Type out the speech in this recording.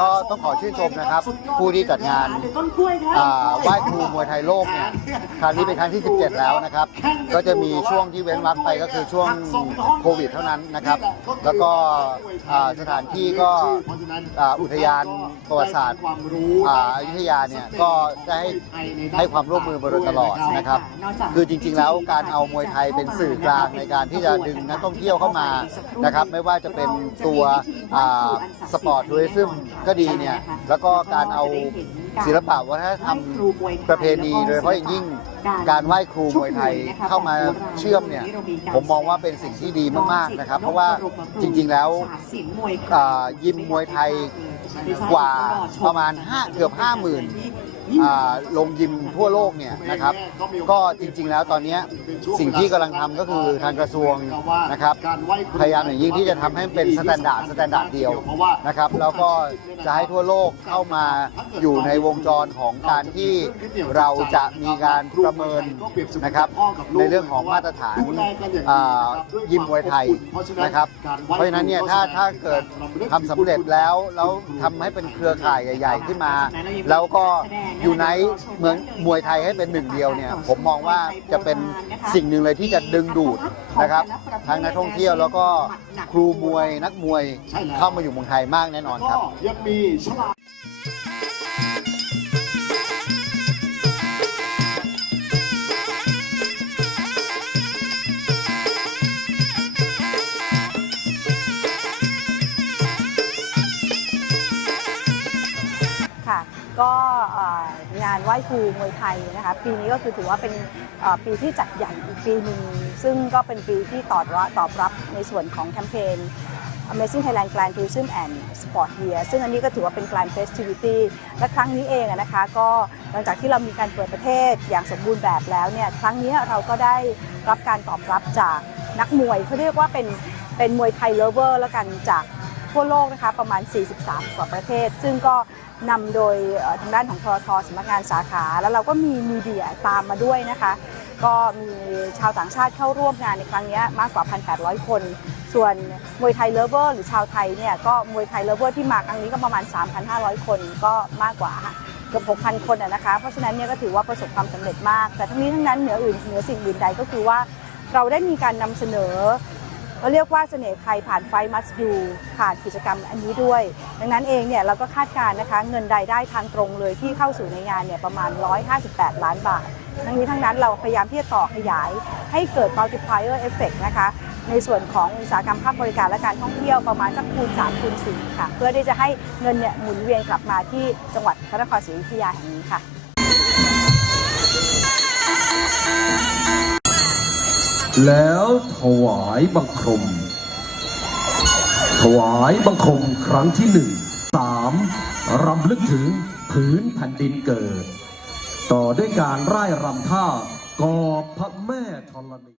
ก็ต้องขอชื่นชมนะครับ ผู้ที่จัดงานว่าไหว้ครูมวยไทยโลกเนี่ยครั้งนี้เป็นครั้งที่ 17 แล้วนะครับ ก็จะมีช่วงที่เว้นวรรคไปก็คือช่วงโควิด เท่านั้นนะครับ แล้วก็อ่าสถานที่ก็อ่าอุทยานประวัติศาสตร์อ่าอยุธยาเนี่ยก็ได้ให้ให้ความร่วมมือมาโดยตลอดนะครับ คือจริง ๆ แล้วการเอามวยไทยเป็นสื่อกลางในการที่จะดึงนักท่องเที่ยวเข้ามานะครับ ไม่ว่าจะเป็นตัวสปอร์ตทัวริซึมก็ดีเนี่ย แล้วก็การเอาศิลปะวัฒนธรรมประเพณีโดยเฉพาะอย่างยิ่งการไหว้ครูมวยไทยเข้ามาเชื่อมเนี่ย ผมมองว่าเป็นสิ่งที่ดีมากๆนะครับ เพราะว่าจริงๆแล้วอ่ายิมมวยไทยกว่าประมาณ5เกือบ 5 0,000อ่า ลงยิมทั่วโลกเนี่ยนะครับ ก็จริงๆแล้วตอนนี้สิ่งที่กำลังทำก็คือทางกระทรวงนะครับพยายามอย่างยิ่งที่จะทำให้เป็นสแตนดาร์ดสแตนดาร์ดเดียวนะครับแล้วก็จะให้ทั่วโลกเข้ามาอยู่ในวงจรของการที่เราจะมีการประเมินนะครับในเรื่องของมาตรฐานยิมมวยไทยนะครับ เพราะฉะนั้นเนี่ยถ้าถ้าเกิดทำสำเร็จแล้วแล้วทำให้เป็นเครือข่ายใหญ่ ๆ ขึ้นมา แล้วก็ยู่ในเมืองมวยไทยให้เป็นหนึ่งเดียวเนี่ยผมมองว่าจะเป็นสิ่งหนึ่งเลยที่จะดึงดูดนะครับทั้งนักท่องเที่ยวแล้วก็ครูมวยนักมวยเข้ามาอยู่เมืองไทยมากแน่นอนครับยังมีฉลาานไหว้ครูมวยไทยนะคะปีนี้ก็คือถือว่าเป็นปีที่จัดใหญ่อีกปีหนึ่งซึ่งก็เป็นปีที่ตอบรับตอบรับในส่วนของแคมเปญ Amazing Thailand Grand Tourism and Sport Year ซึ่งอันนี้ก็ถือว่าเป็น Grand Festivity และครั้งนี้เองนะคะก็หลังจากที่เรามีการเปิดประเทศอย่างสมบูรณ์แบบแล้วเนี่ยครั้งนี้เราก็ได้รับการตอบรับจากนักมวยเขาเรียกว่าเป็นเป็นมวยไทยเลเวอร์แล้วกันจาก ทั่วโลกนะคะประมาณ 43 กว่าประเทศ ซึ่งก็นำโดยทางด้านของททสำนักงานสาขา แล้วเราก็มีมีเดียตามมาด้วยนะคะ ก็มีชาวต่างชาติเข้าร่วมงานในครั้งนี้มากกว่า 1,800 คน ส่วนมวยไทยเลเวอร์หรือชาวไทยเนี่ยก็มวยไทยเลเวอร์ที่มาครั้งนี้ก็ประมาณ 3,500 คนก็มากกว่าเกือบ6,000 คนนะคะ เพราะฉะนั้นเนี่ยก็ถือว่าประสบความสำเร็จมาก แต่ทั้งนี้ทั้งนั้นเหนืออื่นเหนือสิ่งอื่นใดก็คือว่าเราได้มีการนำเสนอ เราเรียกว่าเสน่ห์ไทยผ่านไฟมัสดูผ่านกิจกรรมอันนี้ด้วย ดังนั้นเองเนี่ยเราก็คาดการณ์นะคะเงินรายได้ทางตรงเลยที่เข้าสู่ในงานเนี่ยประมาณ 158 ล้านบาท ทั้งนี้ทั้งนั้นเราพยายามที่จะต่อขยายให้เกิด multiplier effect นะคะในส่วนของอุตสาหกรรมภาคบริการและการท่องเที่ยวประมาณสักคูณ3คูณ4ค่ะ เพื่อที่จะให้เงินเนี่ยหมุนเวียนกลับมาที่จังหวัดพระนครศรีอยุธยาแห่งนี้ค่ะ แล้วถวายบังคม ถวายบังคมครั้งที่หนึ่งสามรำลึกถึงผืนแผ่นดินเกิด ต่อด้วยการร่ายรำท่ากอบพระแม่ธรณี